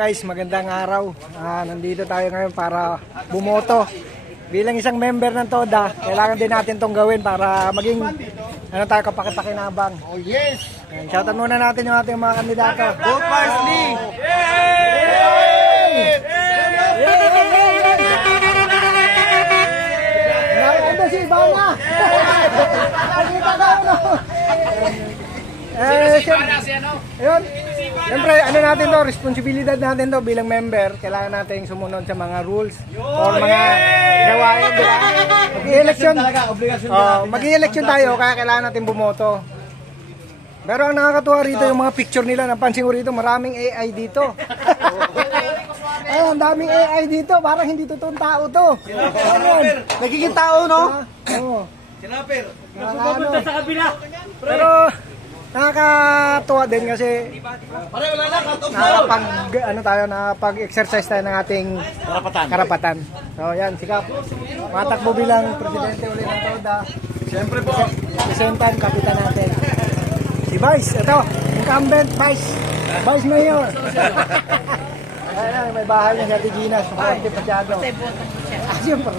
Guys, magandang araw. Nandito tayo ngayon para bumoto. Bilang isang member ng TODA, kailangan din natin itong gawin para maging tayo kapakipakinabang. Oh yes! Shoutout muna natin yung ating mga kandidato. Vote wisely! Ano si Ivana? Nakita ka ano? Ayun. Siyempre, ano natin to, responsibilidad natin to bilang member. Kailangan natin sumunod sa mga rules or mga gawain. Mag-i-election. Mag-i-election tayo, kaya kailangan natin bumoto. Pero ang nakakatuwa rito, yung mga picture nila, napansin ko rito, maraming AI dito. Ay, ang daming AI dito, parang hindi totoong tao to. Nagiging tao, no? Oo. Sinapir! Ano. Sa kabila! Pero, nakakatuwa din kasi nakapag-exercise tayo ng ating karapatan. So yan, sikap. Matakbo bilang presidente ulit ng TODA. Siyempre po! Presentan, kapitan natin. Si Vice, ito, incumbent Vice Mayor. Ayan, may bahay niya si Ate Gina. Siyempre, pasyado. Siyempre.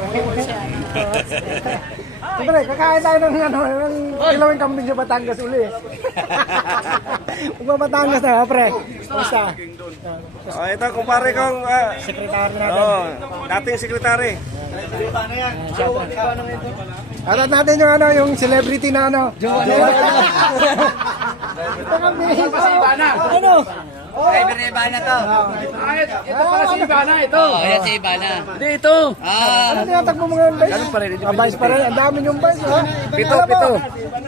Siyempre, kakain tayo ng kilawin kambing sa Batangas uli. Kung Batangas na, pre. Basta. Ito, kumpare kong... Sekretary natin. Dating sekretary. Atat natin yung celebrity na Ito kambing. Ano? Driver ni Ivana to. Ito pala si Ivana, ito. Ayan si Ivana. Hindi, ito. Ano tinatakbo mo ngayon, Vice? Vice pa rin. Ang dami yung Vice, ha? Pito.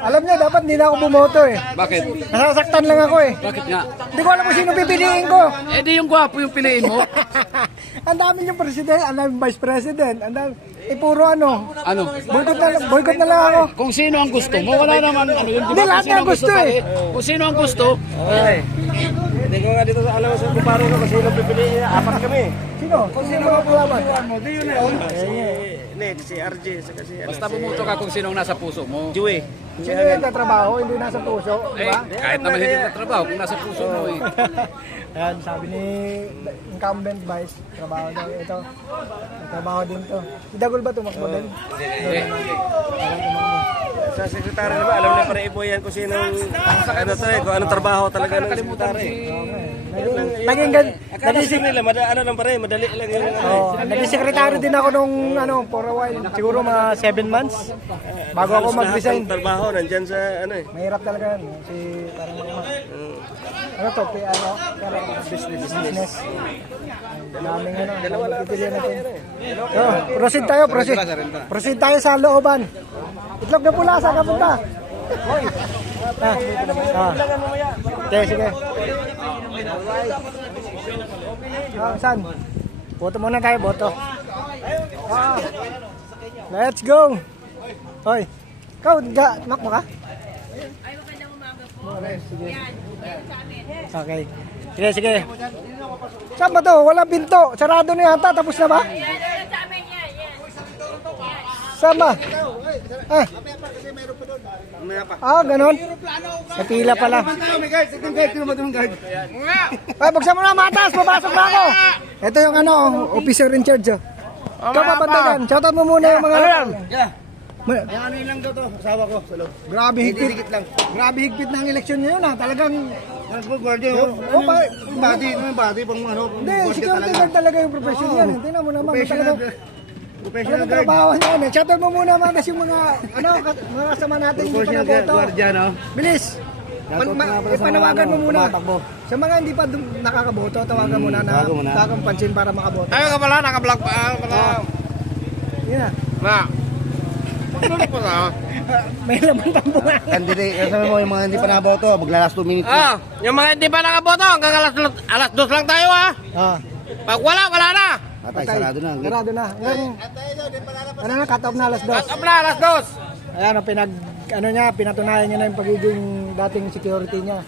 Alam niyo, dapat hindi na ako bumoto eh. Bakit? Nasasaktan lang ako eh. Bakit nga? Hindi ko alam kung sino pipiliin ko. Eh di yung gwapo yung piliin mo. Ang dami yung president, ang dami vice president, ang dami. Puro ano. Ano? Boycott na lang ako. Kung sino ang gusto mo, wala naman ano yun. Hindi, lahat na gusto eh. Kung sino ang gusto, Hindi ko nga dito alam sa kumpare ko kung sino pipiliin niya. Apat kami. Sino? Kung sino mga kulaban? Si RJ, saka si... basta bumuto ka kung sino ang nasa puso mo. Joey. Sino yung nagtatrabaho, hindi nasa puso, di Eh, ba? kahit naman hindi na trabaho, kung nasa puso mo eh. Ayan, sabi ni incumbent vice, trabaho daw ito. Trabaho din to. Idagol ba tumakbo din? Eh, Sa sekretary naman, alam na pare ipo yan kung sino kung anong trabaho talaga ng sekretary. Naging nila, madali lang yung naging sekretary din ako nung for a while. Siguro mga 7 months bago ako mag-resign. Trabaho nandyan sa Mahirap talaga yan. Kasi parang ano to, pero business. Daming pipilian natin. Proceed tayo. Proceed tayo sa looban. Itlog na pula, saan ka punta? Sige. Saan? Boto muna tayo, boto. Let's go! Hoy, ikaw, makmo ka? Okay. Sige. Saan ba to? Wala binto. Sarado na yata. Tapos na ba? Saan ba? Ganon. Sa pila pala. Ay, buksan mo na matas. Papasok na ako. Ito yung officer in charge. Ikaw papantagan. Shoutout mo muna yung mga... Yung lang daw to, asawa ko sa loob. Grabe higpit lang. Grabe higpit ng eleksyon niyo na. Talagang... Bati pang Hindi, security guard talaga yung profession yan. Tingnan mo naman. Talagang trabaho niya. Shoutout mo muna matas yung mga mga kasama natin hindi pa naboto. Bilis. Panawagan mo muna. Sa mga hindi pa nakakaboto, tawagan muna na kakampansin para makaboto. Ayaw ka pala, nakablog pa. Yan Na. May laman tambuhan. Candidate, sabi mo yung mga hindi pa nakaboto, maglalas 2 minutes. yung mga hindi pa nakaboto, hanggang alas 2 lang tayo Pag wala na. Patay, sarado na. Sarado na. Cut off na alas 2. Cut off na alas 2. Ayan, pinatunayan niya na yung pagiging dating security niya.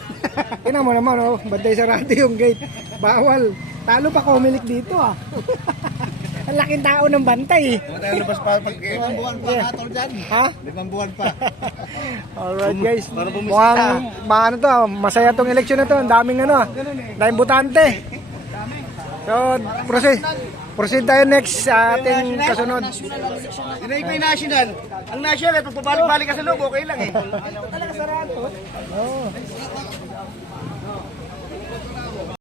Tingnan mo naman, bantay sarado yung gate. Bawal. Talo pa Comelec dito Ang laking tao ng bantay. Tayo labas pa pag 5 buwan pa katol dyan. Ha? 5 buwan pa. Alright guys. Mukhang masaya tong eleksyon na to. Ang daming daming butante. So, proceed tayo next sa ating kasunod. Hindi ko yung national. Ang national, pag pabalik-balik ka sa loob, okay lang eh.